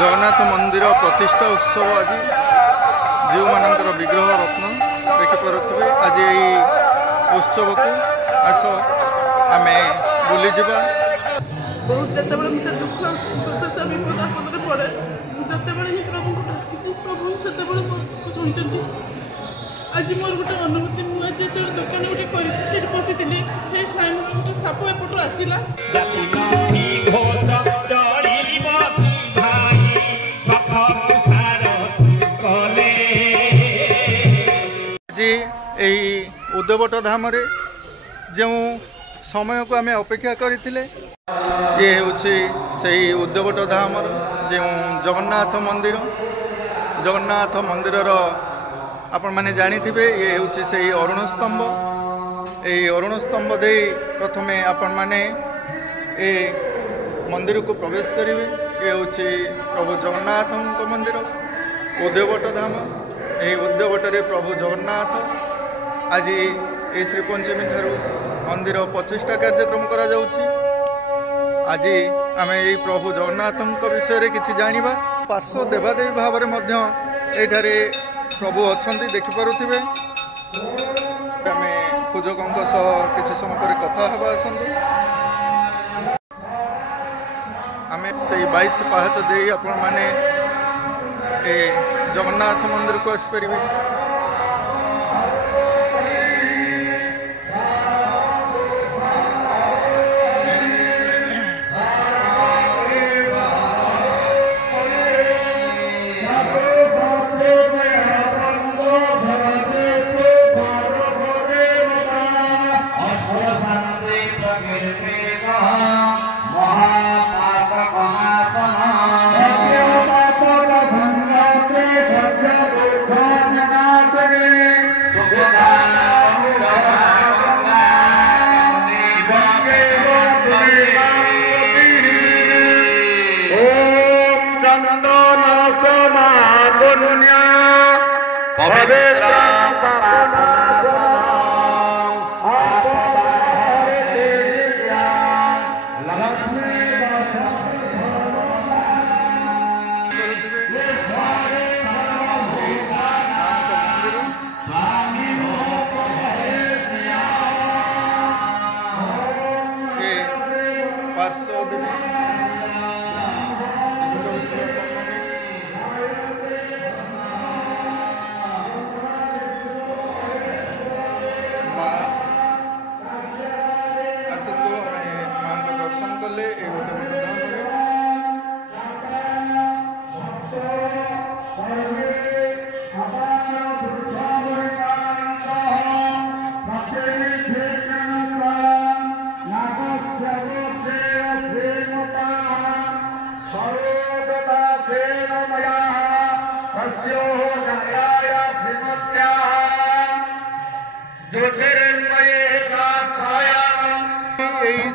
जगन्नाथ मंदिर प्रतिष्ठा उत्सव आज जीव मानकर विग्रह रत्न देखिपे आज यही उत्सव को आस आम बुली जा बहुत जिते मत दुख दुर्दशा विपद आपद पड़े जिते ही प्रभु को डाकी प्रभु से शुणी आज मोर गोटे अनुभूति मुझे जो दुकान गोटे कर बसी से गोटे साप एपटू आसला आज यही उद्यवट धाम जो समय को आम अपेक्षा करते ये हूँ से उद्यवट धाम जो जगन्नाथ मंदिर आपण मैंने जानिथिबे ये हूँ से अरुण स्तंभ ये अरुण स्तंभ दे प्रथमे आपण मैंने ए मंदिर को प्रवेश करेंगे ये हूँ प्रभु जगन्नाथ मंदिर उद्यवट धाम ये उद्यवटे प्रभु जगन्नाथ आज ये श्री पंचमी ठारू मंदिर 25टा कार्यक्रम करा जाउछि। आज आम ये प्रभु जगन्नाथ विषय किसी जानिबा पार्श्व देवादेवी भाव में एठारे प्रभु अच्छा देखिपे आम पूजकों किसी समय पर कथा हवा आसतु आम से 22 पाहच दे आपण मैंने जगन्नाथ मंदिर को आसपर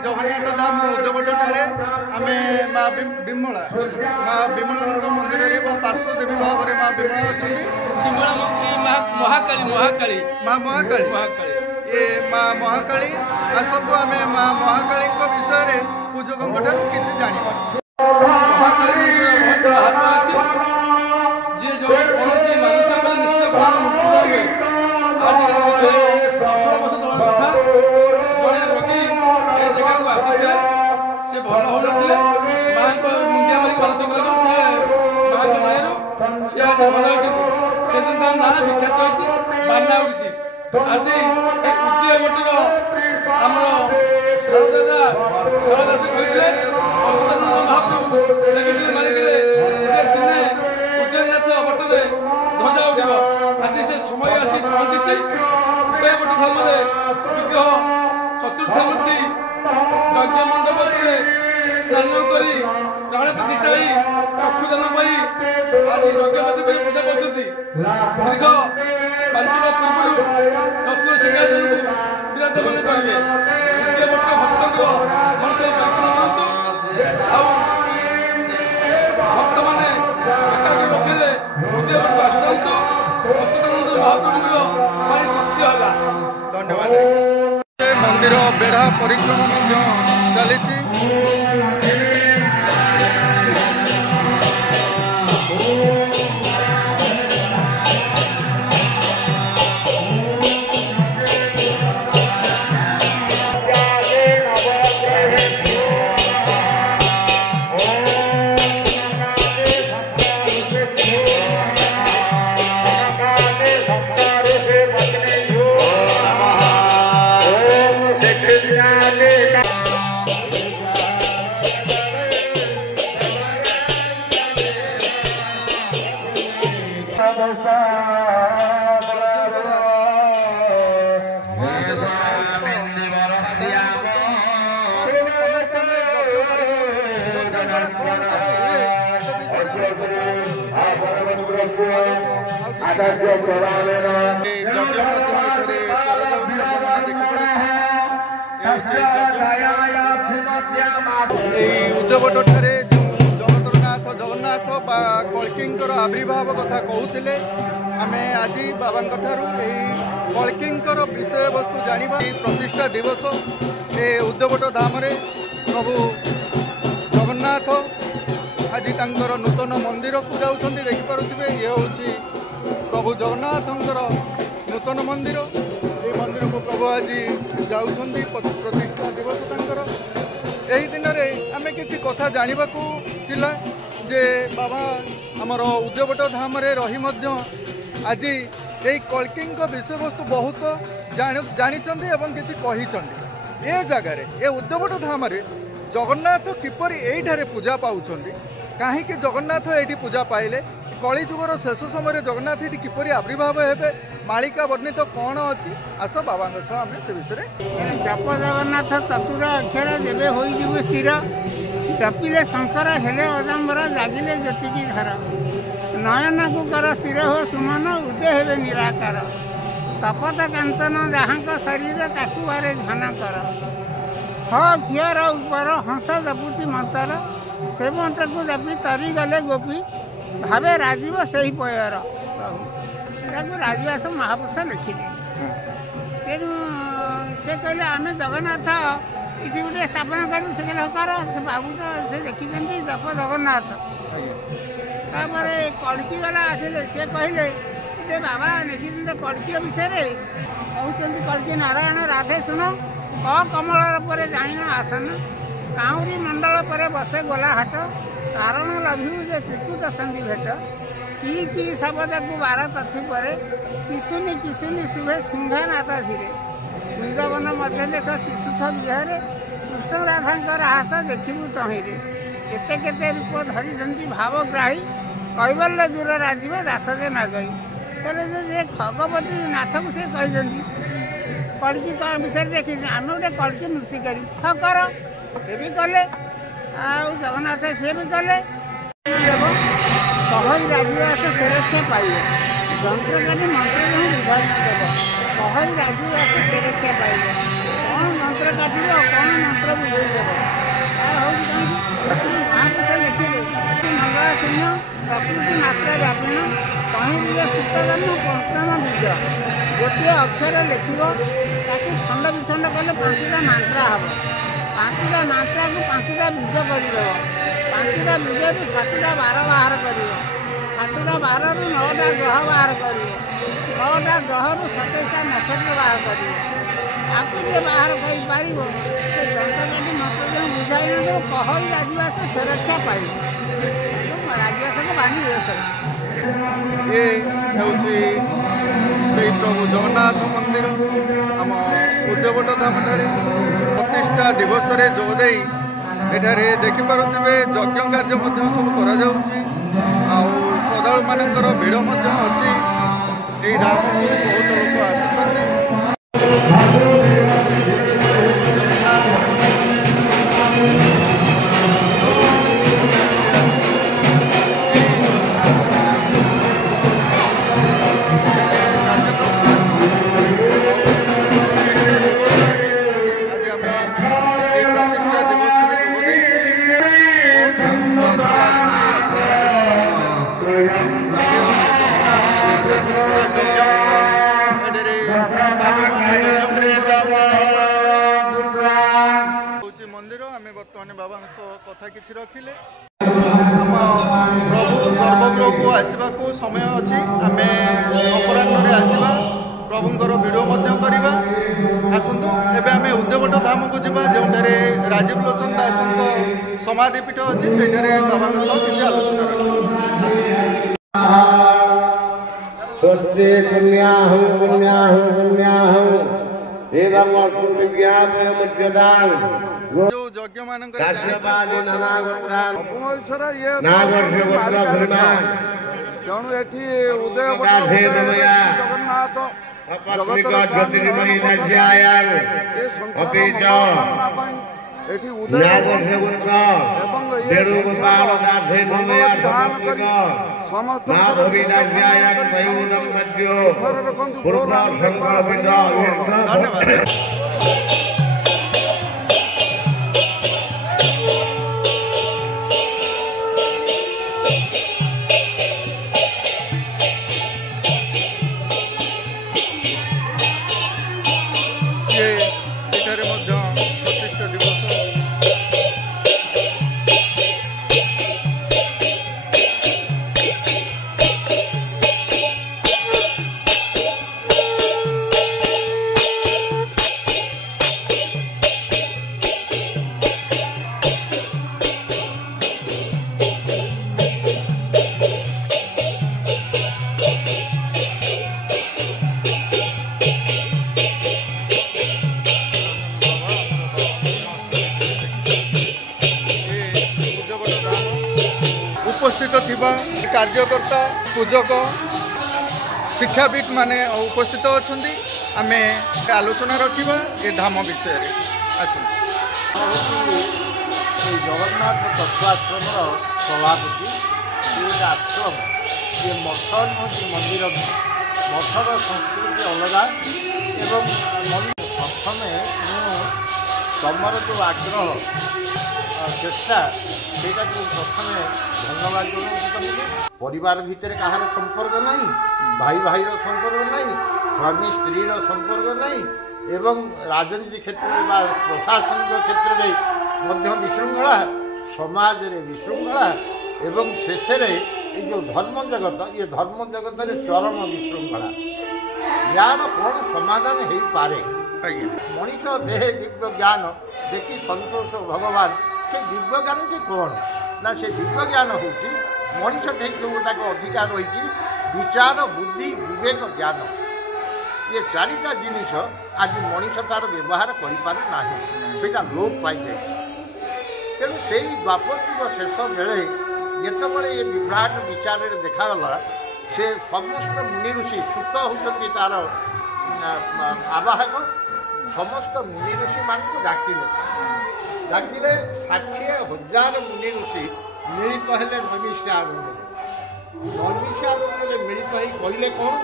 जगन्नाथ धाम उद्यवट आम माँ विमला मंदिर पार्श्व देवी भाव में माँ विमला अच्छा महाकाली माँ महाकाली ये माँ महाकाली आसतु आम माँ महाकाली विषय पूजकों किसी जाना आज उद्यवटीर आम शारदा से कहते अच्युतानंद महाप्रभु मारिक दिने उद्यनाथ बटले ध्वजा उठब आज से समय आसी पहुंची उद्यवट धाम विग्रह चतुर्थमूर्ति यज्ञ मंडप स्नान कर प्राण प्रतिष्ठा चक्षुदान आज यज्ञपति पूजा कर दीर्घ 5टा पूर्व रत्न सिंहासन को विराजमान करेंगे उद्यवट भक्त मनसा परिपूर्ण करतु भक्त मैंने एकाकी रखिले उद्यवट आसतु अच्युतानंद महाप्रभु शक्ति है। धन्यवाद। मंदिर बेढ़ा परिक्रमा चली उद्योगट ठारे जगतरनाथ जगन्नाथ बा कल्किंकर आविर्भाव कथा कहते आम आज बाबा कल्किंकर विषय वस्तु जाना प्रतिष्ठा दिवस ए उद्योगट धाम प्रभु जगन्नाथ आज तांकर नूतन मंदिर को जाउछन्ति देखिपारुथिबे। ये होछि प्रभु जगन्नाथंकर नूतन मंदिर। ये मंदिर को प्रभु आज जाउछन्ति प्रतिष्ठा दिवस तांकर। यही दिन में आम किसी कथा जानवा थिला जे बाबा आमर उद्योगट धाम रही आज यही कल्किं विषय वस्तु बहुत जानी किसी कही ए जगार ए उद्योगट धाम जगन्नाथ किपर यही पूजा पाँच कहीं जगन्नाथ ये पूजा पाइले कलिजुगर शेष समय जगन्नाथ ये किपर आविर्भाव हे मालिका वर्णित कौन अच्छी आस बाबा आम से विषय जप जगन्नाथ चतुर अक्षर जेबे हो स्थिर जपिले शंकर हेले अजम्बर जागिले ज्योतिकी धर नयन को कर स्थिर हो सुमन उदय हेबे निराकार तपत कांचन जहाँ शरीर ताकू बारे ध्यान कर क्षर ऊपर हंस जपुति मंत्र से मंत्र को जपी तरी गले गोपी भावे राजीव से ही पयर प्रभु राजवास महापुरुष लिखिले तेणु से कहले आम जगन्नाथ ये गोटे स्थापना करूँ से कहले कर से बाबू तो से देखी जप जगन्नाथ तापर कड़की वाला आसिले से कहले जे बाबा देखी कड़की विषय कहते कड़की नारायण राधे शुण क कमल पर जाइन आसन काउरी मंडल पर बसे गोला हाट कारण लभ्यू जे त्रिकुट संधि भेट कि शब्द को 12 तथी पर किशुनी किशुनी शुभे सिंहनाथ धीरे कुंजवन मध्य देख किशुथ विहारे कृष्ण राधा हास देखू तहिरे केते केते रूप धरी भावग्राही कैवल्य दूर राजीव दास जे नगई कहले खगवती नाथ को से कही कड़की कौन विषय देखी आम गोटे कड़की मृत्यु करी हाँ कर से भी कले जगन्नाथ से भी कले देव कहई राजवास सुरक्षा पाइब जंत्र काटी मंत्र जो बुझाई देव कहई राजवास सुरक्षा पाइब कौन जंत्र काटब कौन मंत्र बुझे देव तार हूँ महापुरुष लिखिले मंगला शून्य प्रकृति मात्रा व्यापीन कहीं दिए सूतजन्म पंचम बीज गोटे अक्षर लिखिब ताकि खंड विखंड कले 5टा मात्रा हम 5टा मात्रा को 5टा बीज करदेव 5टा बीज 7टा 12 बाहर कर 7टा 12 रू 9टा ग्रह बाहर कर 9टा ग्रह रू 27टा नक्षत्र बाहर कर आपको जे बाहर कर पारिब से जंत्रकाटी मंत्र जो बुझाई न देव कहई राजवास सुरक्षा पाइब राजवास को बाणी ये होची से प्रभु जगन्नाथ मंदिर आम उद्योगट धाम प्रतिष्ठा दिवस रे जोगदे एठारे देखिपारे यज्ञ कार्य सब करा श्रद्धालु मानकर भिड़ अच्छी ये धाम को बहुत लोग आसुच्च बाबा कथा किसी रखिले प्रभु गर्भगृह को आसवा को समय अच्छी आम अपराह्न आसवा प्रभुंर भिड करवा आसतु एवं आम उद्योगट धाम को जावा जो राजीव लोचन दास समाधिपीठ अच्छी से बाबा किसी आलोचना जो यज्ञ मान तेणु एठी उदय जगन्नाथ ଏଠି ଉଦୟ ଏବଂ ଧାନ କରି ସମସ୍ତଙ୍କର ସୁଖରେ ରଖନ୍ତୁ। ଧନ୍ୟବାଦ। ଏଠାରେ ମଧ୍ୟ ପ୍ରତିଷ୍ଠା ଦିବସ उपस्थित थिबा कार्यकर्ता पूजक शिक्षाविद माने उपस्थित अछंती आमे आलोचना रखिबा ए धाम विषय रे आसु जगन्नाथ तत्वाश्रम सभापति आश्रम ये मठ मंदिर मठर संस्कृति अलग एवं प्रथम तुमर जो आग्रह चेष्टा से प्रथम धन्यवाद जनाऊँ। परिवार भितर कहार संपर्क नहीं, भाई भाईर संपर्क नहीं, स्वामी स्त्रीर संपर्क नहीं एवं राजनीति क्षेत्र में प्रशासनिक क्षेत्र में विशृंखला समाज रे विशृंखला एवं शेष ये जो धर्म जगत ये धर्म जगत रे चरम विशृंखला यार कौन समाधान हो पारे। मनीष देह दिव्य ज्ञान देखी संतोष भगवान से दिव्य ज्ञान टी कौन ना से दिव्य ज्ञान हूँ मनीष टे गोटाक अधिकार रही विचार बुद्धि विवेक ज्ञान ये चारिटा जिनिस आज मनीष तार व्यवहार करना सेटा लोप पाई जाए। तेणु से द्वापर युग शेष बेले जितेबाला ये विभ्राट विचार देखागला से समस्त मुनि ऋषि सुत होती तार आवाहक समस्त मुनि ऋषि मान डाकिले 60,000 मुनि ऋषि मिलित हेले नैमिषारण्य मिलित हो कहले कौन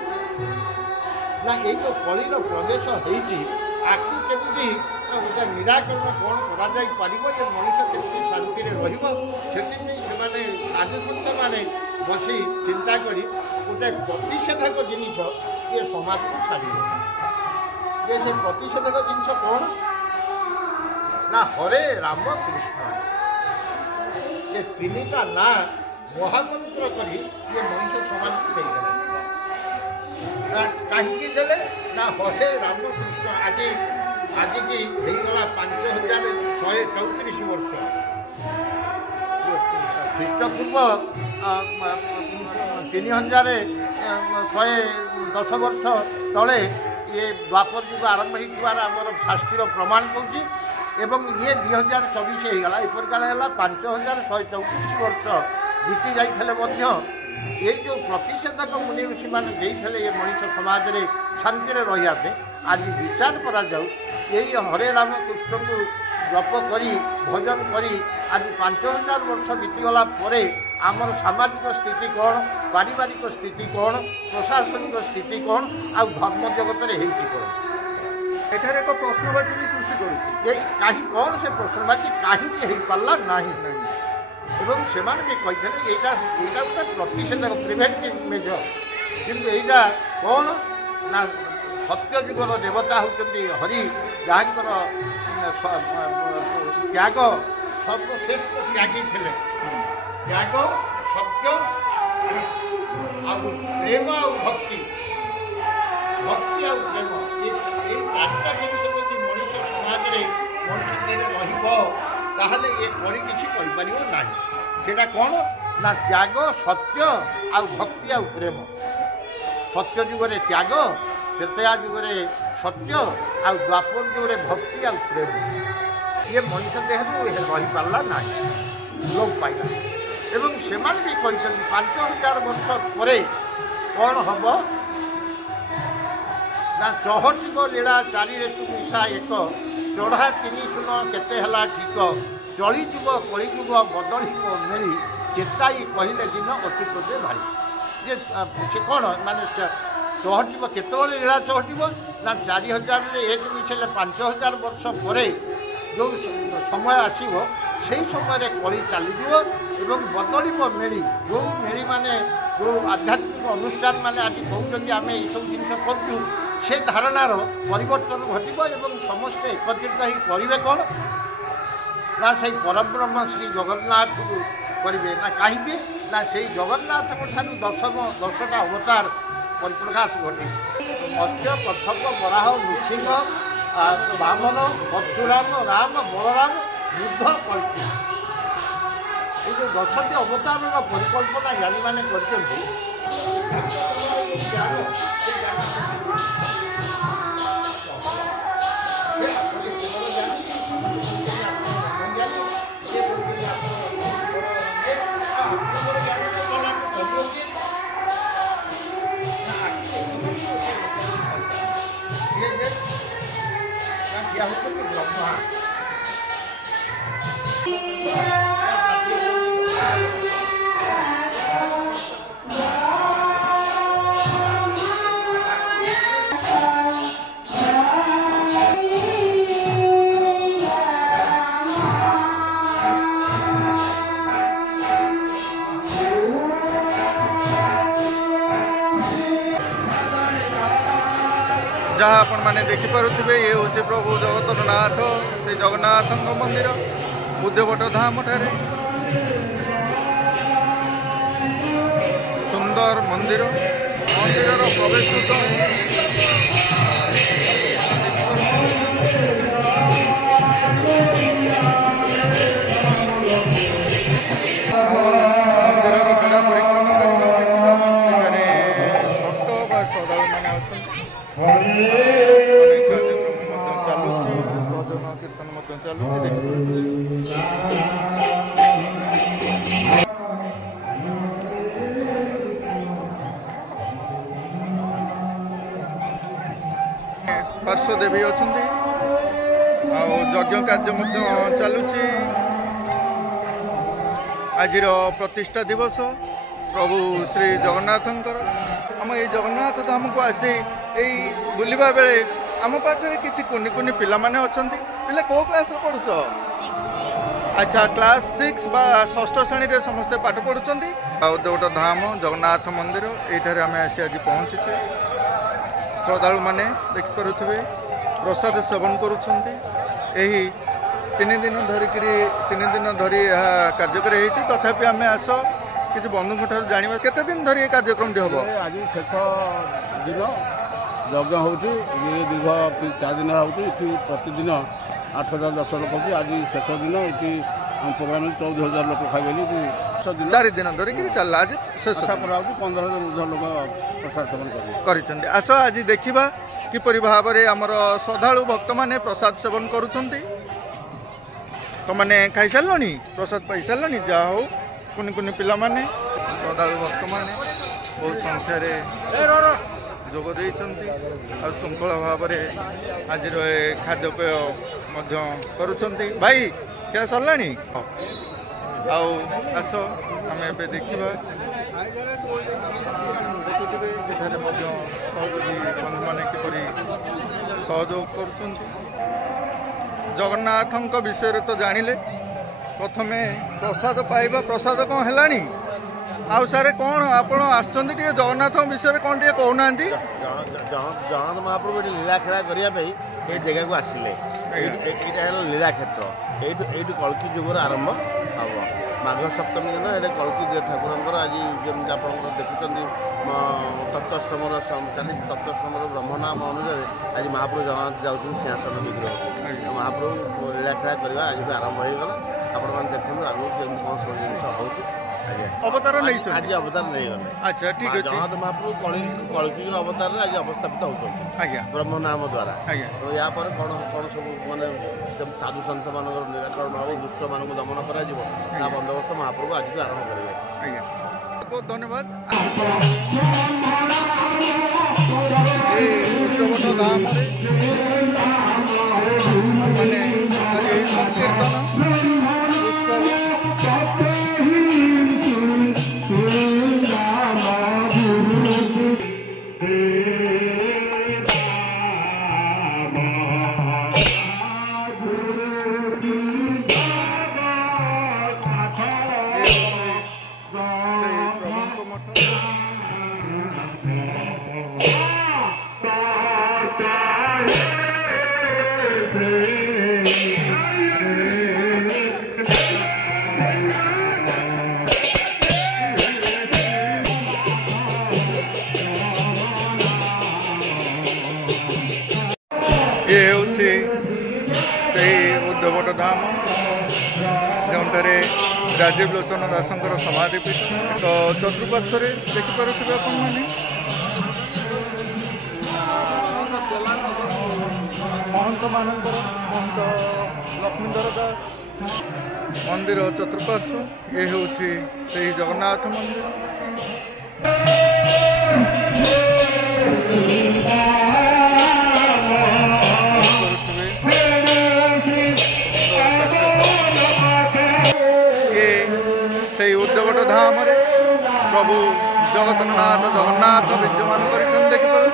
ना ये जो कलिर प्रवेश होती आकु केमती गोटे निराकरण कौन करा ये मनीष केमती शांति से साधुसंत मैंने बसी चिंता करी गोटे प्रतिषेधक जिनिस ये समाज को छाड़े ये से प्रतिषेधक जिनिस कौन ना हरे राम कृष्ण ये तीनटा ना महामंत्र करी ये मनुष्य समाज को देदेले कहीं देले ना हरे राम कृष्ण आज की होगला 5,134 वर्ष ख्रीष्टपूर्व 3,110 वर्ष तले ये द्वापर युग आरंभ होमर शास्त्र प्रमाण कौची एवं ये 2024 होगला एप्रकार है 5,134 वर्ष बीती जाइए ये जो प्रतिषेधक मुनि ऋषि मैंने ये मनीष समाज में शांति रही आज विचार करा जाऊ यही हरे राम कृष्ण को जप करी भजन करी आज 5,000 वर्ष बीतीगला आमर सामाजिक स्थिति कौन पारिवारिक स्थिति कौन प्रशासनिक स्थिति कौन आ धर्म जगत में कौन एठार एक प्रश्नवाची भी सृष्टि करुच्छे कहीं कौन से प्रश्नवाची कहीं हो पारा ना एवं से भी कही यहाँ गोटे प्रतिषेधक प्रिभेंटिव मेजर किंतु यहाँ कौन ना सत्य युगर देवता होती हरि जहाँ त्याग सर्वश्रेष्ठ त्यागी थे त्याग सत्य प्रेम आ भक्ति भक्ति आ प्रेम ये चार्टा जिनिस जब मनीष समाज में मनुष्य देह रहा ये करी किसी ना सेटा कौन ना त्याग सत्य आ भक्ति आ प्रेम सत्य युगरे त्याग त्रेता युगरे सत्य आ द्वापर युगरे भक्ति आ प्रेम ये मनीष देह रही पारा ना लोप पाइला एवं से भी कहते 5,000 वर्ष पर कौन हम ना चहटिक लीला 4 ऋतु मिशा एक चढ़ा 3 केते हला ठीक चलीजीव कलिजुग बदलिब मेरी चेताई कहले दिन अच्युत भारी जे से कौन माने चहटिब केतବେଳେ लीला चहटिब ना 4000 एक मिछले 5000 वर्ष पर जो समय आसब से समय कली चलीज एवं बदलिब मेरी जो मेरी माने जो आध्यात्मिक अनुष्ठान माने आज कहते आम यू जिन करूँ से धारणार परिवर्तन घटब और समस्ते एकत्रित ही करेंगे कौन ना से परब्रह्म श्री जगन्नाथ को करेंगे ना कहीं ना से जगन्नाथ दशटा अवतार परिप्रकाश घटे मत्स्य कच्छप बराह नृसिंह वामन परशुराम राम बलराम बुद्ध कल्पी ये जो 10टी अवतार परिकल्पना ज्ञानी मैंने ब्रह्मा जहाँ आपण मैंने देखिपे ये हूँ प्रभु जगतर नाथ से जगन्नाथ मंदिर बुद्धवट धाम ठारे सुंदर मंदिर प्रवेश मंदिर बेड़ा परिक्रमा करवा भक्त व श्रद्धालु मैंने अच्छा कार्यक्रम चलुची भजन कीर्तन चलुची पार्श्वदेवी अच्छा यज्ञ कार्य चलुची आज प्रतिष्ठा दिवस प्रभु श्री जगन्नाथंकर आम ये जगन्नाथ धाम को आसी यही बुलवा बेले आम पाखे किसी कुनि कुनि पिला माने अछंती पिला को क्लास पढ़ुच अच्छा क्लास 6 बा 6ठ श्रेणी रे समस्ते पाठ पढ़ुचंती देवट धाम जगन्नाथ मंदिर एठारे आम आसी आज पहुँचे श्रद्धालु माने देखि परुथिबे प्रसाद सेवन करुछंती एही 3 दिन धरी कार्यक्रम होती तथापि आम आस किसी बंधु ठार जाना केते दिन धरी कार्यक्रम हम आज शेष दिन यज्ञ हो दीर्घ 4 दिन हो प्रतिदिन 8,000 10 लोक होती आज शेष दिन ये प्रोग्राम 14,000 लोक खाइबे 4 दिन धरिक चलला आज शेष 15,000 लोक प्रसाद सेवन कर आस आज देखा किपरि भाव में आमर श्रद्धालु भक्त मैंने प्रसाद सेवन करुँच तो मैंने खाई सारे प्रसाद पाई सारे जहा हो कुनि कुनि पिला माने श्रद्धालु भक्त मैंने बहुत संख्यार जोग देइछंती आ श्रृंखला भाव में आज खाद्यपेय करुछंती भाई क्या सरलानी आस आम ए देखा देखुवे एठारे सहयोगी बंधु मैंने किपरि सहयोग करुछंती जगन्नाथ विषय तो जानिले प्रथमे प्रसाद पाइबा प्रसाद कौन है आउ सारे कौन आप जगन्नाथ विषय कौन टे कहना जगन्नाथ महाप्रभु ये लीला खेला करने ये जगह को आसिले यहाँ लीला क्षेत्र ये कल्की जुगर आरंभ हम माघ सप्तमी दिन ये कल्की ठाकुर आज जमी आप देखुं तप्तश्रम चली तप्तश्रम ब्रह्मनाम अनुसार आज महाप्रभु जगन्नाथ जाऊँ सिंहासन विग्रह महाप्रभु लीला खेला करवा आज आरंभ हो गला आपण देखो आगे कौन सब जिन हो अवतार नहीं आज अवतार नहीं गले अच्छा ठीक है जगन्नाथ महाप्रभु कल्की अवतार आज अवस्थापित होती ब्रह्म नाम द्वारा तो या पर कौन कौन सब माने साधु सन्त मान निराकरण हम दुष्ट मान दमन कर बंदोबस्त महाप्रभु आज आरंभ करेंगे बहुत धन्यवाद धाम ये ହେଉଛି ସେହି ଉଦ୍ଧବଟ ଧାମ ଯେଉଁଠାରେ ରାଜୀବ ଲୋଚନ ଦାସଙ୍କର ସମାଧିପୀଠ। ଏକ ଚତୁଃପାର୍ଶ୍ୱରେ ଦେଖିପାରୁଥିବେ ଆପଣମାନେ ମହନ୍ତମାନଙ୍କର ମହନ୍ତ ଲକ୍ଷ୍ମୀଧର ଦାସ ମନ୍ଦିର ଚତୁଃପାର୍ଶ୍ୱ। ଏ ହେଉଛି ସେହି ଜଗନ୍ନାଥ ମନ୍ଦିର। সেই উদ্যোগট ধামরে প্রভু জগন্নাথ বিদ্যমান করেছেন দেখিপারে।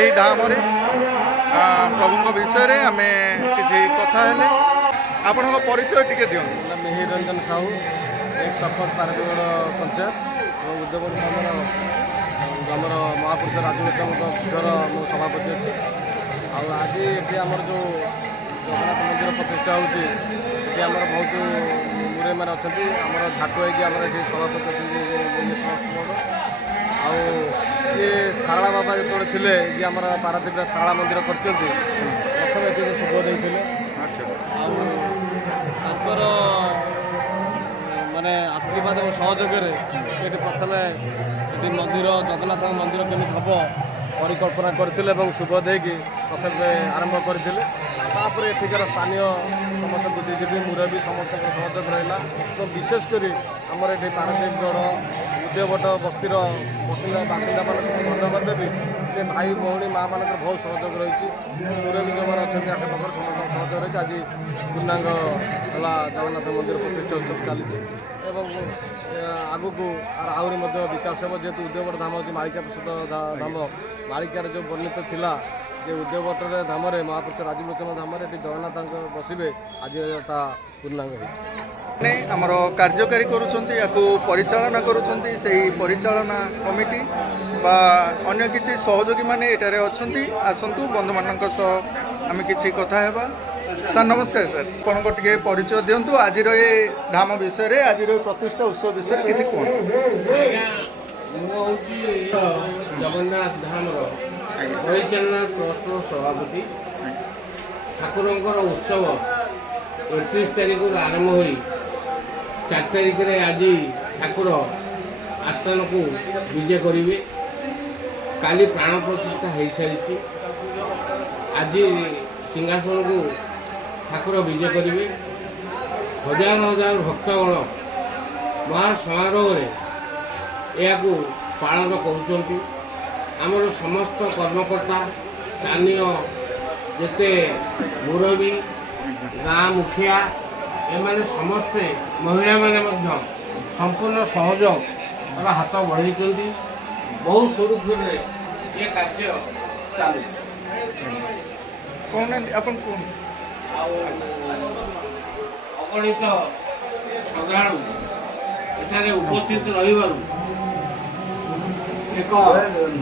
এই ধামরে প্রভুଙ୍କ বিষୟରେ ଆମେ କିଛି କଥା ହେଲେ। ଆପଣଙ୍କ ପରିଚୟ ଟିକେ ଦିଅନ୍ତୁ। ମିହିର ରଞ୍ଜନ ସାହୁ, ଏକ ସପୋର୍ଟ ପାରଗଡ଼ ପଞ୍ଚାୟତ ଏବଂ ଉଦ୍ୟୋଗ ଆମର ମହାପୁରୁଷ ରାଜନୀତିଙ୍କ ପୀଠର ମୁଁ ସଭାପତି ଅଛି। ଆଉ ଆଜି ଏଠି ଆମର ଯେଉଁ ଜଗନ୍ନାଥ ମନ୍ଦିର ପ୍ରତିଷ୍ଠା ହେଉଛି, ଏଠି ଆମର ବହୁତ ମୁରେଇମାନେ ଅଛନ୍ତି। ଆମର ଝାଟୁ ହେଇକି ଆମର ଏଠି ସଭାପତି ଅଛନ୍ତି ଆଉ ଇଏ ଶାରଳା ବାବା ଯେତେବେଳେ ଥିଲେ, ଯିଏ ଆମର ପାରାଦ୍ୱୀପରେ ଶାରଳା ମନ୍ଦିର କରିଛନ୍ତି, ପ୍ରଥମେ ଏଠି ସେ ଶୁଭ ଦେଇଥିଲେ। ଆଉ ତାଙ୍କର ମାନେ ଆଶୀର୍ବାଦ ଏବଂ ସହଯୋଗରେ ଏଠି ପ୍ରଥମେ ଏଠି ମନ୍ଦିର ଜଗନ୍ନାଥଙ୍କ ମନ୍ଦିର କେମିତି ହେବ ପରିକଳ୍ପନା କରିଥିଲେ ଏବଂ ଶୁଭ ଦେଇକି ପ୍ରଥମେ ଆରମ୍ଭ କରିଥିଲେ। ତାପରେ ଏଠିକାର ସ୍ଥାନୀୟ ସମସ୍ତ ବୁଦ୍ଧିଜୀବୀ ମୁରବୀ ସମସ୍ତଙ୍କର ସହଯୋଗ ରହିଲା ଏବଂ ବିଶେଷ କରି ଆମର ଏଠି ପାରାଦ୍ୱୀପଗଡ଼ ଉଦ୍ୟୋଗଟ ବସ୍ତିର ବାସିନ୍ଦାମାନଙ୍କୁ ଧନ୍ୟବାଦ ଦେବି। ସେ ଭାଇ ଭଉଣୀ ମାଆମାନଙ୍କର ବହୁତ ସହଯୋଗ ରହିଛି। ମୁରବୀ ଯେଉଁମାନେ ଅଛନ୍ତି ଆଖପାଖରେ ସମସ୍ତଙ୍କ ସହଯୋଗ ରହିଛି। ଆଜି ପୂର୍ଣ୍ଣାଙ୍ଗ ହେଲା ଜଗନ୍ନାଥ ମନ୍ଦିର ପ୍ରତିଷ୍ଠା ଉତ୍ସବ ଚାଲିଛି ଏବଂ ଆଗକୁ ଆହୁରି ମଧ୍ୟ ବିକାଶ ହେବ। ଯେହେତୁ ଉଦ୍ୟୋଗଟ ଧାମ ହେଉଛି ମାଳିକା ପ୍ରସିଦ୍ଧ ଧାମ, ମାଳିକାରେ ଯେଉଁ ବର୍ଣ୍ଣିତ ଥିଲା ଯେ ଉଦ୍ୟୋଗଟରେ ଧାମରେ ମହାପୁରୁଷ ରାଜୀବ ଲୋଚନ ଧାମରେ ଏଠି ଜଗନ୍ନାଥଙ୍କ ବସିବେ, ଆଜି ତା ପୂର୍ଣ୍ଣାଙ୍ଗ ହୋଇଛି। ଆମର କାର୍ଯ୍ୟକାରୀ କରୁଛନ୍ତି, ୟାକୁ ପରିଚାଳନା କରୁଛନ୍ତି ସେହି ପରିଚାଳନା କମିଟି ବା ଅନ୍ୟ କିଛି ସହଯୋଗୀମାନେ ଏଠାରେ ଅଛନ୍ତି। ଆସନ୍ତୁ ବନ୍ଧୁମାନଙ୍କ ସହ ଆମେ କିଛି କଥା ହେବା। ସାର୍ ନମସ୍କାର। ସାର୍ ଆପଣଙ୍କ ଟିକେ ପରିଚୟ ଦିଅନ୍ତୁ, ଆଜିର ଏ ଧାମ ବିଷୟରେ, ଆଜିର ପ୍ରତିଷ୍ଠା ଉତ୍ସବ ବିଷୟରେ କିଛି କୁହନ୍ତୁ। ମୁଁ ହେଉଛି ଜଗନ୍ନାଥ ଧାମର ପରିଚାଳନା ଟ୍ରଷ୍ଟର ସଭାପତି। ଠାକୁରଙ୍କର ଉତ୍ସବ 31 ତାରିଖରୁ ଆରମ୍ଭ ହୋଇ 4 ତାରିଖରେ ଆଜି ଠାକୁର ଆସ୍ଥାନକୁ ବିଜେ କରିବେ। କାଲି ପ୍ରାଣ ପ୍ରତିଷ୍ଠା ହୋଇସାରିଛି। ଆଜି ସିଂହାସନକୁ ଠାକୁର ବିଜେ କରିବେ। ହଜାର ହଜାର ଭକ୍ତଗଣ ମହାସମାରୋହରେ ଏହାକୁ ପାଳନ କରୁଛନ୍ତି। ଆମର ସମସ୍ତ କର୍ମକର୍ତ୍ତା, ସ୍ଥାନୀୟ ଯେତେ ମୁରବୀ, ଗାଁ ମୁଖିଆ, ଏମାନେ ସମସ୍ତେ ମହିଳାମାନେ ମଧ୍ୟ ସମ୍ପୂର୍ଣ୍ଣ ସହଯୋଗର ହାତ ବଢ଼େଇଛନ୍ତି। ବହୁତ ସୁରୁଖୁରୁରେ ଏ କାର୍ଯ୍ୟ ଚାଲୁଛି। କହୁନାହାନ୍ତି ଆପଣ କୁହନ୍ତୁ। ଆଉ ଅଗଣିତ ଶ୍ରଦ୍ଧାଳୁ ଏଠାରେ ଉପସ୍ଥିତ ରହିବାରୁ ଏକ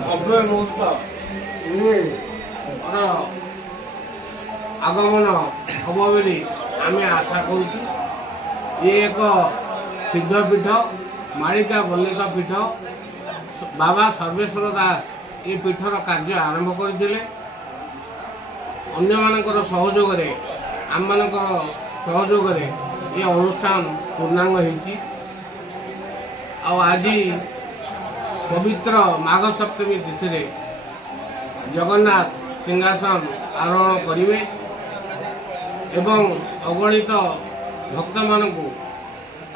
ଭବ୍ୟ ମୁହୂର୍ତ୍ତର ଆଗମନ ହେବ ବୋଲି ଆମେ ଆଶା କରୁଛୁ। ଇଏ ଏକ ସିଦ୍ଧପୀଠ, ମାଳିକା ବର୍ଣ୍ଣିତ ପୀଠ। ବାବା ସର୍ବେଶ୍ୱର ଦାସ ଏ ପୀଠର କାର୍ଯ୍ୟ ଆରମ୍ଭ କରିଥିଲେ। ଅନ୍ୟମାନଙ୍କର ସହଯୋଗରେ, ଆମମାନଙ୍କର ସହଯୋଗରେ ଏ ଅନୁଷ୍ଠାନ ପୂର୍ଣ୍ଣାଙ୍ଗ ହୋଇଛି। ଆଉ ଆଜି ପବିତ୍ର ମାଘ ସପ୍ତମୀ ତିଥିରେ ଜଗନ୍ନାଥ ସିଂହାସନ ଆରୋହଣ କରିବେ ଏବଂ ଅଗଣିତ ଭକ୍ତମାନଙ୍କୁ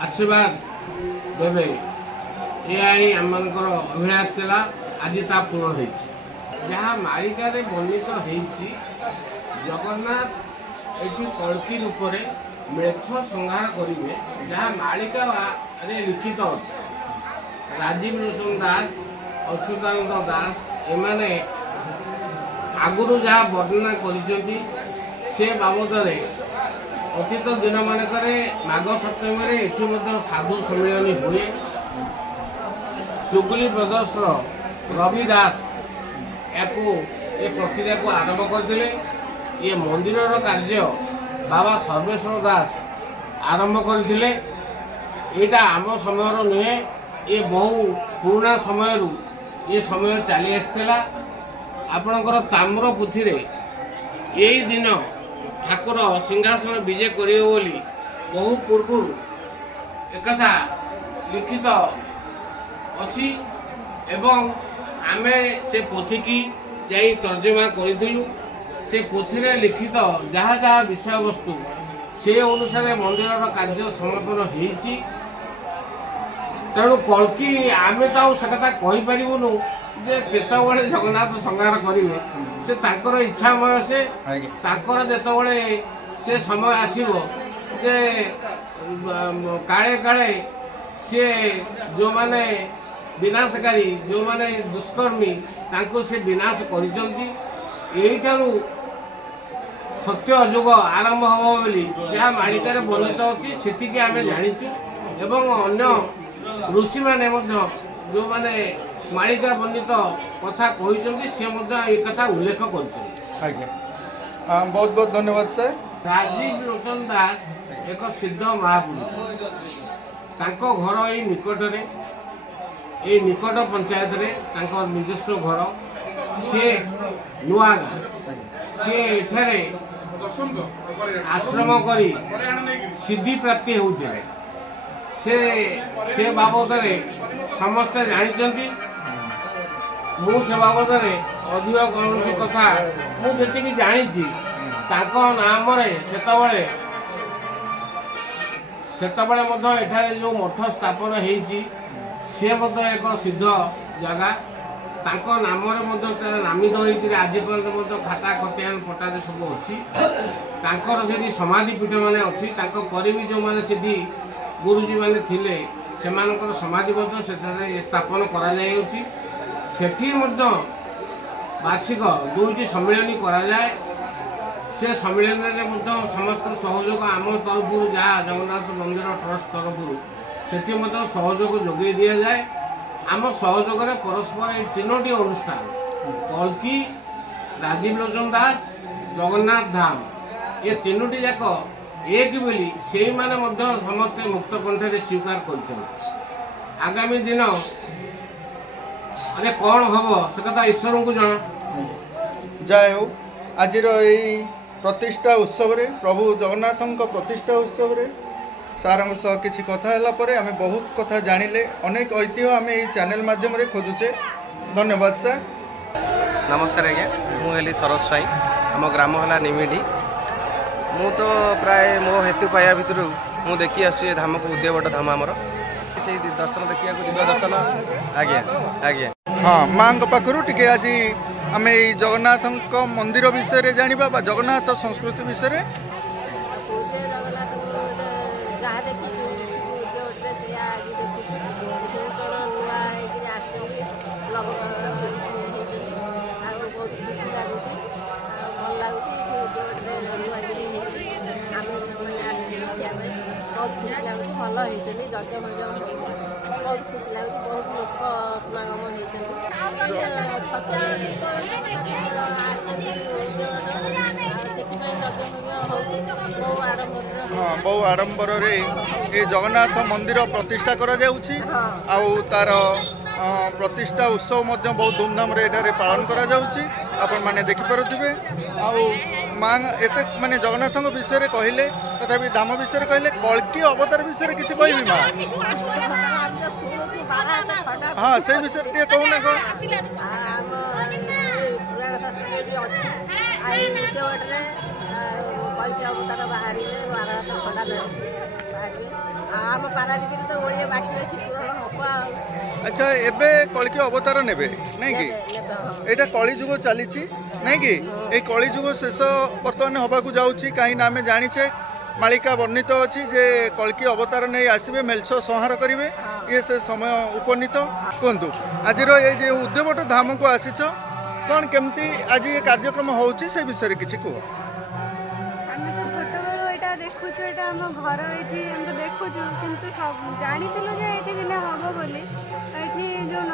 ଆଶୀର୍ବାଦ ଦେବେ। ଏହା ହିଁ ଆମମାନଙ୍କର ଅଭିଳାଷ ଥିଲା। ଆଜି ତା ପୂରଣ ହୋଇଛି। ଯାହା ମାଳିକାରେ ବର୍ଣ୍ଣିତ ହୋଇଛି, ଜଗନ୍ନାଥ ଏଠି କଳ୍କି ରୂପରେ ମେଛ ସଂହାର କରିବେ, ଯାହା ମାଳିକାରେ ଲିଖିତ ଅଛି। ରାଜୀବ ଲୋଚନ ଦାସ, ଅଚ୍ୟୁତାନନ୍ଦ ଦାସ ଏମାନେ ଆଗରୁ ଯାହା ବର୍ଣ୍ଣନା କରିଛନ୍ତି, ସେ ବାବଦରେ ଅତୀତ ଦିନମାନଙ୍କରେ ମାଘ ସପ୍ତମୀରେ ଏଠି ମଧ୍ୟ ସାଧୁ ସମ୍ମିଳନୀ ହୁଏ। ଚୁଗୁଲି ବ୍ରଦର୍ସର ରବି ଦାସ ୟାକୁ ଏ ପ୍ରକ୍ରିୟାକୁ ଆରମ୍ଭ କରିଥିଲେ। ଏ ମନ୍ଦିରର କାର୍ଯ୍ୟ ବାବା ସର୍ବେଶ୍ୱର ଦାସ ଆରମ୍ଭ କରିଥିଲେ। ଏଇଟା ଆମ ସମୟର ନୁହେଁ, ଏ ବହୁ ପୁରୁଣା ସମୟରୁ ଏ ସମୟ ଚାଲି ଆସିଥିଲା। ଆପଣଙ୍କର ତାମ୍ର ପୁଥିରେ ଏଇ ଦିନ ଠାକୁର ସିଂହାସନ ବିଜେ କରିବେ ବୋଲି ବହୁ ପୂର୍ବରୁ ଏକଥା ଲିଖିତ ଅଛି ଏବଂ ଆମେ ସେ ପୋଥିକି ଯାଇ ତର୍ଜମା କରିଥିଲୁ। ସେ ପୋଥିରେ ଲିଖିତ ଯାହା ଯାହା ବିଷୟବସ୍ତୁ ସେ ଅନୁସାରେ ମନ୍ଦିରର କାର୍ଯ୍ୟ ସମାପନ ହେଇଛି। ତେଣୁ କଳ୍କି ଆମେ ତ ଆଉ ସେ କଥା କହିପାରିବୁନୁ ଯେ କେତେବେଳେ ଜଗନ୍ନାଥ ସଂହାର କରିବେ। ସେ ତାଙ୍କର ଇଚ୍ଛାମୟ, ସେ ତାଙ୍କର ଯେତେବେଳେ ସେ ସମୟ ଆସିବ ଯେ କାଳେ କାଳେ ସିଏ ଯେଉଁମାନେ ବିନାଶକାରୀ, ଯେଉଁମାନେ ଦୁଷ୍କର୍ମୀ, ତାଙ୍କୁ ସେ ବିନାଶ କରିଛନ୍ତି। ଏଇଠାରୁ ସତ୍ୟ ଯୁଗ ଆରମ୍ଭ ହେବ ବୋଲି ଯାହା ମାଳିକାରେ ବର୍ଣ୍ଣିତ ଅଛି ସେତିକି ଆମେ ଜାଣିଛୁ ଏବଂ ଅନ୍ୟ ଋଷିମାନେ ମଧ୍ୟ ଯେଉଁମାନେ ମାଳିକା ବର୍ଣ୍ଣିତ କଥା କହିଛନ୍ତି ସେ ମଧ୍ୟ ଏ କଥା ଉଲ୍ଲେଖ କରିଛନ୍ତି। ଆଜ୍ଞା, ବହୁତ ବହୁତ ଧନ୍ୟବାଦ ସାର୍। ରାଜୀବ ଲୋଚନ ଦାସ ଏକ ସିଦ୍ଧ ମହାପୁରୁଷ। ତାଙ୍କ ଘର ଏଇ ନିକଟରେ, ଏଇ ନିକଟ ପଞ୍ଚାୟତରେ ତାଙ୍କ ନିଜସ୍ୱ ଘର। ସିଏ ନୂଆ ଗାଁ, ସିଏ ଏଠାରେ ଆଶ୍ରମ କରି ସିଦ୍ଧି ପ୍ରାପ୍ତି ହେଉଥିଲେ। ସେ ବାବଦରେ ସମସ୍ତେ ଜାଣିଛନ୍ତି। ମୁଁ ସେ ବାବଦରେ ଅଧିକ କୌଣସି କଥା ମୁଁ ଯେତିକି ଜାଣିଛି, ତାଙ୍କ ନାମରେ ସେତେବେଳେ ମଧ୍ୟ ଏଠାରେ ଯେଉଁ ମଠ ସ୍ଥାପନ ହେଇଛି ସିଏ ମଧ୍ୟ ଏକ ସିଦ୍ଧ ଜାଗା। ତାଙ୍କ ନାମରେ ମଧ୍ୟ ତାର ନାମିତ ହୋଇକରି ଆଜି ପର୍ଯ୍ୟନ୍ତ ମଧ୍ୟ ଖାତା ଖତିଆନ ପଟାରେ ସବୁ ଅଛି। ତାଙ୍କର ସେଠି ସମାଧି ପୀଠ ମାନେ ଅଛି। ତାଙ୍କ ପରେ ବି ଯେଉଁମାନେ ସେଠି ଗୁରୁଜୀମାନେ ଥିଲେ ସେମାନଙ୍କର ସମାଧି ମଧ୍ୟ ସେଠାରେ ସ୍ଥାପନ କରାଯାଇଅଛି। ସେଠି ମଧ୍ୟ ବାର୍ଷିକ 2ଟି ସମ୍ମିଳନୀ କରାଯାଏ। ସେ ସମ୍ମିଳନୀରେ ମଧ୍ୟ ସମସ୍ତ ସହଯୋଗ ଆମ ତରଫରୁ, ଯାହା ଜଗନ୍ନାଥ ମନ୍ଦିର ଟ୍ରଷ୍ଟ ତରଫରୁ ସେଠି ମଧ୍ୟ ସହଯୋଗ ଯୋଗାଇ ଦିଆଯାଏ। ଆମ ସହଯୋଗରେ ପରସ୍ପର এই 3ଟି ଅନୁଷ୍ଠାନ କଳ୍କି, ରାଜୀବ ଲୋଚନ ଦାସ, ଜଗନ୍ନାଥ ଧାମ, ଏ 3ଟି ଯାକ ଏକ ବୋଲି ସେଇମାନେ ମଧ୍ୟ ସମସ୍ତେ ମୁକ୍ତ କଣ୍ଠରେ ସ୍ୱୀକାର କରିଛନ୍ତି। ଆଗାମୀ ଦିନ କ'ଣ ହେବ ସେ କଥା ଈଶ୍ୱରଙ୍କୁ ଜଣା। ଯାହା ହେଉ ଆଜିର ଏଇ ପ୍ରତିଷ୍ଠା ଉତ୍ସବରେ, ପ୍ରଭୁ ଜଗନ୍ନାଥଙ୍କ ପ୍ରତିଷ୍ଠା ଉତ୍ସବରେ ସାର୍ଙ୍କ ସହ କିଛି କଥା ହେଲା ପରେ ଆମେ ବହୁତ କଥା ଜାଣିଲେ। ଅନେକ ଐତିହ୍ୟ ଆମେ ଏଇ ଚ୍ୟାନେଲ ମାଧ୍ୟମରେ ଖୋଜୁଛେ। ଧନ୍ୟବାଦ ସାର୍। ନମସ୍କାର ଆଜ୍ଞା, ମୁଁ ହେଲି ସରୋଜ ସ୍ୱାଇଁ। ଆମ ଗ୍ରାମ ହେଲା ନିମିଡ଼ି। ମୁଁ ତ ପ୍ରାୟ ମୋ ହେତୁ ପାଇବା ଭିତରୁ ମୁଁ ଦେଖି ଆସୁଛି ଏ ଧାମକୁ, ଉଦ୍ୟବଟ ଧାମ ଆମର। ସେଇ ଦର୍ଶନ ଦେଖିବାକୁ ଯିବା ଦର୍ଶନ। ଆଜ୍ଞା ଆଜ୍ଞା, ହଁ, ମାଙ୍କ ପାଖରୁ ଟିକେ ଆଜି ଆମେ ଏଇ ଜଗନ୍ନାଥଙ୍କ ମନ୍ଦିର ବିଷୟରେ ଜାଣିବା ବା ଜଗନ୍ନାଥ ସଂସ୍କୃତି ବିଷୟରେ। ଯାହା ଦେଖିଛୁ ଉଦ୍ୟୋଗରେ ସେଇଆ ଆଜି ଦେଖୁଛୁ। କ'ଣ ନୂଆ ହେଇକିରି ଆସିଛନ୍ତି, ହେଇଛନ୍ତି, ଆଉ ବହୁତ ଖୁସି ଲାଗୁଛି, ଆଉ ଭଲ ଲାଗୁଛି। ଏଠି ଉଦ୍ୟୋଗରେ ନୂଆକିରି ହେଇଛି, ଆମେ ଲୋକମାନେ ଆସିଛୁ ଦେଖିବା ପାଇଁ। ବହୁତ ଖୁସି ଲାଗୁଛି, ଭଲ ହେଇଛନ୍ତି, ଯଜ୍ଞ ଭଞ୍ଜ ହେଉଛି, ବହୁତ ଖୁସି ଲାଗୁଛି। ବହୁତ ଲୋକ ସମାଗମ ହେଇଛନ୍ତି। ଛତିଆ ଆସିଛନ୍ତି ସେଥିପାଇଁ ଯଜ୍ଞ ଭଞ୍ଜ ହେଉଛି ବହୁ ଆଡ଼ମ୍ବରରେ। ହଁ, ବହୁ ଆଡ଼ମ୍ବରରେ ଏ ଜଗନ୍ନାଥ ମନ୍ଦିର ପ୍ରତିଷ୍ଠା କରାଯାଉଛି। ଆଉ ତାର ପ୍ରତିଷ୍ଠା ଉତ୍ସବ ମଧ୍ୟ ବହୁତ ଧୁମଧାମରେ ଏଠାରେ ପାଳନ କରାଯାଉଛି, ଆପଣମାନେ ଦେଖିପାରୁଥିବେ। ଆଉ ମା ଏତେ ମାନେ ଜଗନ୍ନାଥଙ୍କ ବିଷୟରେ କହିଲେ, ତଥାପି ଧାମ ବିଷୟରେ କହିଲେ, କଳ୍କି ଅବତାର ବିଷୟରେ କିଛି କହିବି ମା? ହଁ, ସେଇ ବିଷୟରେ ଟିକେ କହୁନା। ପୁରାଣ ଶାସ୍ତ୍ରରେ ବି ଅଛି। ଆଉ ଉଦ୍ୟୋଗରେ କଳ୍କି ଅବତାର ବାହାରିବେ, 12 ହାତ ଖଣ୍ଡା ଧରିକି ବାହାରିବେ। ଆଉ ଆମ ପାରାଦୀପରେ ତ ଓଡ଼ିଆ ବାକି ଅଛି, ପୂରଣ ହବ ଆଉ। ଆଚ୍ଛା, ଏବେ କଳ୍କି ଅବତାର ନେବେ ନାଇଁ କି? ଏଇଟା କଳିଯୁଗ ଚାଲିଛି ନାଇଁ କି? ଏଇ କଳିଯୁଗ ଶେଷ ବର୍ତ୍ତମାନ ହେବାକୁ ଯାଉଛି। କାହିଁକିନା ଆମେ ଜାଣିଛେ ମାଳିକା ବର୍ଣ୍ଣିତ ଅଛି ଯେ କଳ୍କି ଅବତାର ନେଇ ଆସିବେ, ମେଲ୍ଛ ସଂହାର କରିବେ। ଇଏ ସେ ସମୟ ଉପନୀତ। କୁହନ୍ତୁ, ଆଜିର ଏଇ ଯେ ଉଦ୍ୟବଟ ଧାମକୁ ଆସିଛ, କ'ଣ କେମିତି ଆଜି ଏ କାର୍ଯ୍ୟକ୍ରମ ହେଉଛି ସେ ବିଷୟରେ କିଛି କୁହ। ଆମେ ତ ଛୋଟବେଳୁ ଏଇଟା ଦେଖୁଛୁ, ଏଇଟା ଆମ ଘର, ଏଇଠି ଆମେ ତ ଦେଖୁଛୁ, କିନ୍ତୁ ଜାଣିଥିଲୁ ଯେ ଏଇଠି ଦିନେ ହବ ବୋଲି। ଏଇଠି ଯେଉଁ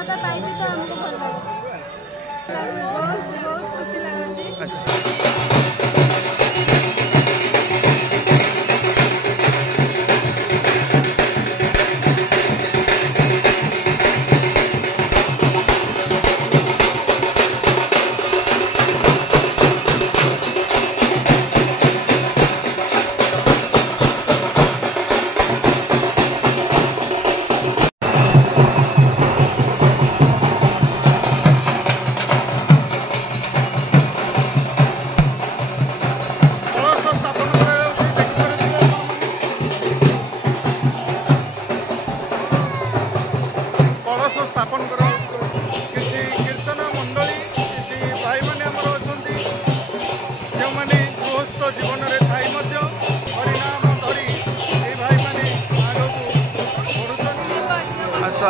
ମାନ୍ୟତା ପାଇଛି ତ ଆମକୁ ଭଲ ଲାଗୁଛି ବହୁତ ଖୁସି ଲାଗୁଛି।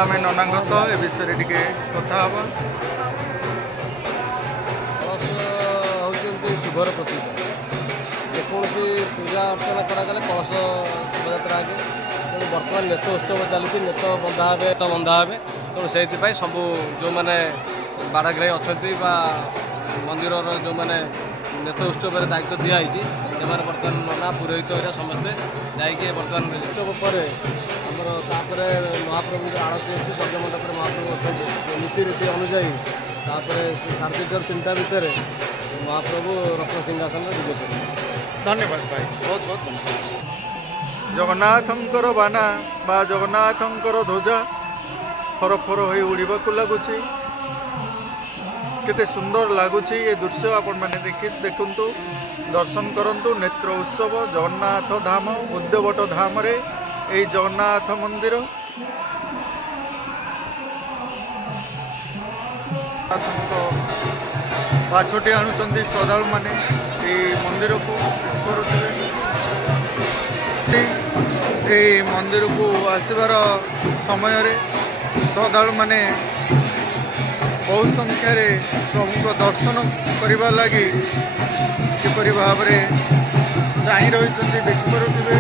आम ननांग सह ए विषय टिके कथा हवा। कलश शुभर प्रतीक जेकोसी पूजा अर्चना करागले कलश शोभायात्रा आगे तेणु बर्तमान नेत उत्सव चलती नेत बंधा हे बंधा हे तेणु से सबू जो मैंने बाड़ाग्राही अच्छा मंदिर जो मैंने नेत उत्सव दायित्व दिखाई से बर्तमान नना पुरोहित समस्ते जाइए बर्तमान उत्सव पर आमर महाप्रभु आरती अच्छी यज्ञमंडप महाप्रभु अच्छा नीति रीति अनुजाई साढ़े 2:30 3टा भितर महाप्रभु रत्न सिंहासन विजय कर। धन्यवाद भाई, बहुत बहुत धन्यवाद। जगन्नाथंकर बाना बा जगन्नाथंकर ध्वजा फर फर हो उड़ाक लगुच केते सुंदर लगुच ये दृश्य आपण मैंने देखु दर्शन करंतु। नेत्र उत्सव जगन्नाथ धाम उद्यवट धाम रे এই जगन्नाथ मंदिर बाछटी आणुंट श्रद्धालु मैंने मंदिर को मंदिर को आसबार समय श्रद्धालु मैंने बहु संख्यार प्रभु को दर्शन करने लगी किपरि भाव में चाह रही देखिपे।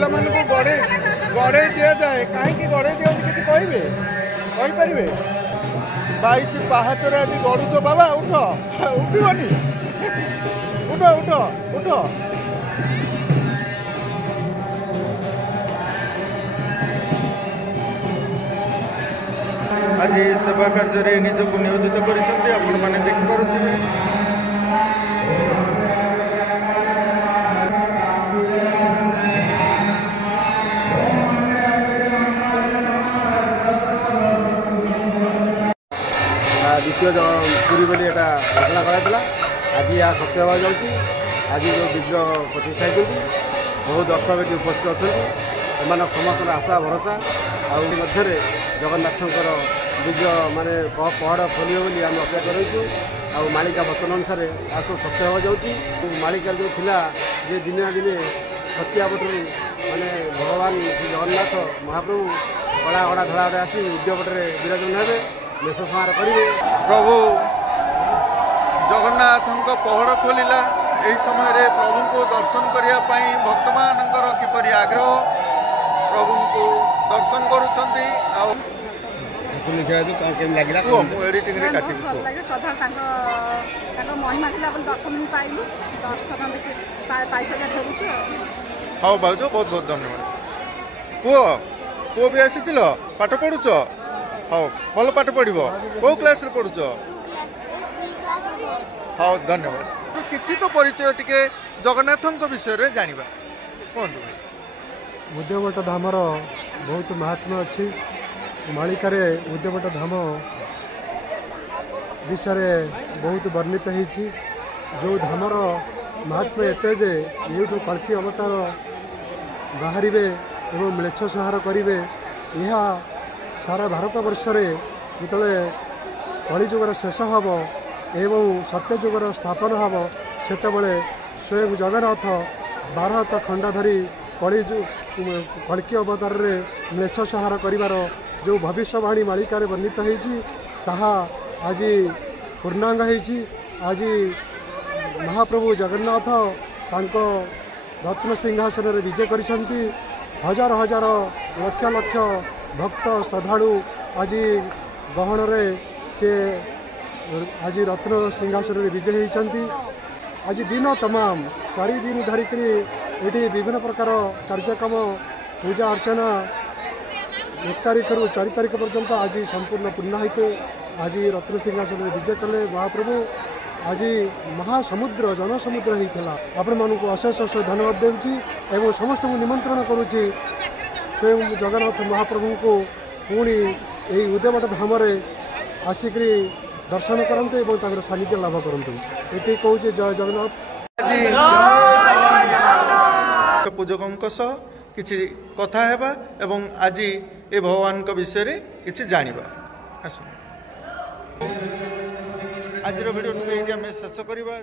ପିଲାମାନଙ୍କୁ ଗଡ଼େଇ ଦିଆଯାଏ, କାହିଁକି ଗଡ଼େଇ ଦିଅନ୍ତି କିଛି କହିବେ, କହିପାରିବେ? 22 ପାହାଚରେ ଆଜି ଗଡ଼ୁଛ ବାବା, ଉଠ, ଉଠିବନି, ଉଠ ଉଠ ଉଠ। ଆଜି ସେବା କାର୍ଯ୍ୟରେ ନିଜକୁ ନିୟୋଜିତ କରିଛନ୍ତି, ଆପଣମାନେ ଦେଖିପାରୁଥିବେ। দ্বিতীয় পুରୀ ବୋଲି এটা ଘୋଷଣା କରାଯାଇଥିଲା। ଆଜି ଏହା ସତ୍ୟ ହେବାକୁ ଯାଉଛି। ଆଜି ଯେଉଁ ବିଗ୍ରହ ପ୍ରତିଷ୍ଠା ହେଇଛନ୍ତି, ବହୁ ଦର୍ଶକ ଏଠି ଉପସ୍ଥିତ ଅଛନ୍ତି। ଏମାନଙ୍କ ସମସ୍ତଙ୍କର ଆଶା ଭରସା, ଆଉ ମଧ୍ୟରେ ଜଗନ୍ନାଥଙ୍କର ବିଗ୍ରହ ମାନେ ପହଡ଼ ଖୋଲିବ ବୋଲି ଆମେ ଅପେକ୍ଷା କରିଛୁ। ଆଉ ମାଳିକା ବଚନ ଅନୁସାରେ ଏହା ସବୁ ସତ୍ୟ ହେବାକୁ ଯାଉଛି। ମାଳିକା ଯେଉଁ ଥିଲା ଯେ ଦିନେ ନା ଦିନେ ସତ୍ୟାପଟରୁ ମାନେ ଭଗବାନ ଶ୍ରୀ ଜଗନ୍ନାଥ ମହାପ୍ରଭୁ କଳା ଅଡ଼ା ଧଳାରେ ଆସି ଉଦ୍ୟପଟରେ ବିରାଜମାନ ହେବେ, ବେଶ ସଂହାର କରିବେ। ପ୍ରଭୁ ଜଗନ୍ନାଥଙ୍କ ପହଡ଼ ଖୋଲିଲା। ଏହି ସମୟରେ ପ୍ରଭୁଙ୍କୁ ଦର୍ଶନ କରିବା ପାଇଁ ଭକ୍ତମାନଙ୍କର କିପରି ଆଗ୍ରହ, ପ୍ରଭୁଙ୍କୁ ଦର୍ଶନ କରୁଛନ୍ତି। ଆଉ ଲାଗିଲା ମୁଁ ଏଡିଟିଂରେ କାଟିବି। ଶ୍ରଦ୍ଧା ତାଙ୍କ ମହିମା ଥିଲା ବୋଲି ଦର୍ଶନ ହିଁ ପାଇଲୁ, ଦର୍ଶନ ପାଇସାରିଲା ଫେରୁଛୁ। ହଉ ଭାଉଜ, ବହୁତ ବହୁତ ଧନ୍ୟବାଦ। ପୁଅ ବି ଆସିଥିଲ, ପାଠ ପଢୁଛ? ହଉ, ଭଲ ପାଠ ପଢିବ। କୋଉ କ୍ଲାସରେ ପଢୁଛ? ହଉ, ଧନ୍ୟବାଦ। କିଛି ତ ପରିଚୟ ଟିକେ ଜଗନ୍ନାଥଙ୍କ ବିଷୟରେ ଜାଣିବା, କୁହନ୍ତୁ। ଉଦ୍ୟବଟ ଧାମର ବହୁତ ମାହାତ୍ମ୍ୟ ଅଛି। ମାଳିକାରେ ଉଦ୍ୟବଟ ଧାମ ବିଷୟରେ ବହୁତ ବର୍ଣ୍ଣିତ ହେଇଛି। ଯେଉଁ ଧାମର ମାହାତ୍ମ୍ୟ ଏତେ ଯେ ଏଇଠୁ କଳ୍କି ଅବତାର ବାହାରିବେ ଏବଂ ମ୍ଲେଚ୍ଛ ସଂହାର କରିବେ। ଏହା ସାରା ଭାରତ ବର୍ଷରେ ଯେତେବେଳେ କଳିଯୁଗର ଶେଷ ହେବ ଏବଂ ସତ୍ୟଯୁଗର ସ୍ଥାପନ ହେବ, ସେତେବେଳେ ସ୍ୱୟଂ ଜଗନ୍ନାଥ 12 ହାତ ଖଣ୍ଡା ଧରି କଳ୍କି ଅବତାରରେ ମ୍ଲେଚ୍ଛ ସଂହାର କରିବାର ଯେଉଁ ଭବିଷ୍ୟବାଣୀ ମାଳିକାରେ ବର୍ଣ୍ଣିତ ହେଇଛି, ତାହା ଆଜି ପୂର୍ଣ୍ଣାଙ୍ଗ ହେଇଛି। ଆଜି ମହାପ୍ରଭୁ ଜଗନ୍ନାଥ ତାଙ୍କ ରତ୍ନ ସିଂହାସନରେ ବିଜେ କରିଛନ୍ତି। ହଜାର ହଜାର ଲକ୍ଷ ଲକ୍ଷ ଭକ୍ତ ଶ୍ରଦ୍ଧାଳୁ ଆଜି ଗହଣରେ ସେ ଆଜି ରତ୍ନ ସିଂହାସନରେ ବିଜେ ହୋଇଛନ୍ତି। ଆଜି ଦିନ ତମାମ 4 ଦିନ ଧରିକରି ଏଠି ବିଭିନ୍ନ ପ୍ରକାର କାର୍ଯ୍ୟକ୍ରମ, ପୂଜା ଅର୍ଚ୍ଚନା 1 ତାରିଖରୁ 4 ତାରିଖ ପର୍ଯ୍ୟନ୍ତ ଆଜି ସମ୍ପୂର୍ଣ୍ଣ ପୂର୍ଣ୍ଣାହିତ। ଆଜି ରତ୍ନ ସିଂହାସନରେ ବିଜେ କଲେ ମହାପ୍ରଭୁ। ଆଜି ମହାସମୁଦ୍ର ଜନସମୁଦ୍ର ହେଇଥିଲା। ଆପଣମାନଙ୍କୁ ଅଶେଷ ଅଶେଷ ଧନ୍ୟବାଦ ଦେଉଛି ଏବଂ ସମସ୍ତଙ୍କୁ ନିମନ୍ତ୍ରଣ କରୁଛି ସ୍ୱୟଂ ଜଗନ୍ନାଥ ମହାପ୍ରଭୁଙ୍କୁ ପୁଣି ଏହି ଉଦ୍ୟବଟ ଧାମରେ ଆସିକରି ଦର୍ଶନ କରନ୍ତୁ ଏବଂ ତାଙ୍କର ସାନ୍ନିଧ୍ୟ ଲାଭ କରନ୍ତୁ। ଏଠି କହୁଛି ଜୟ ଜଗନ୍ନାଥ। ପୂଜକଙ୍କ ସହ କିଛି କଥା ହେବା ଏବଂ ଆଜି ଏ ଭଗବାନଙ୍କ ବିଷୟରେ କିଛି ଜାଣିବା। ଆସନ୍ତୁ, ଆଜିର ଭିଡ଼ିଓଟିକୁ ଏଇଠି ଆମେ ଶେଷ କରିବା।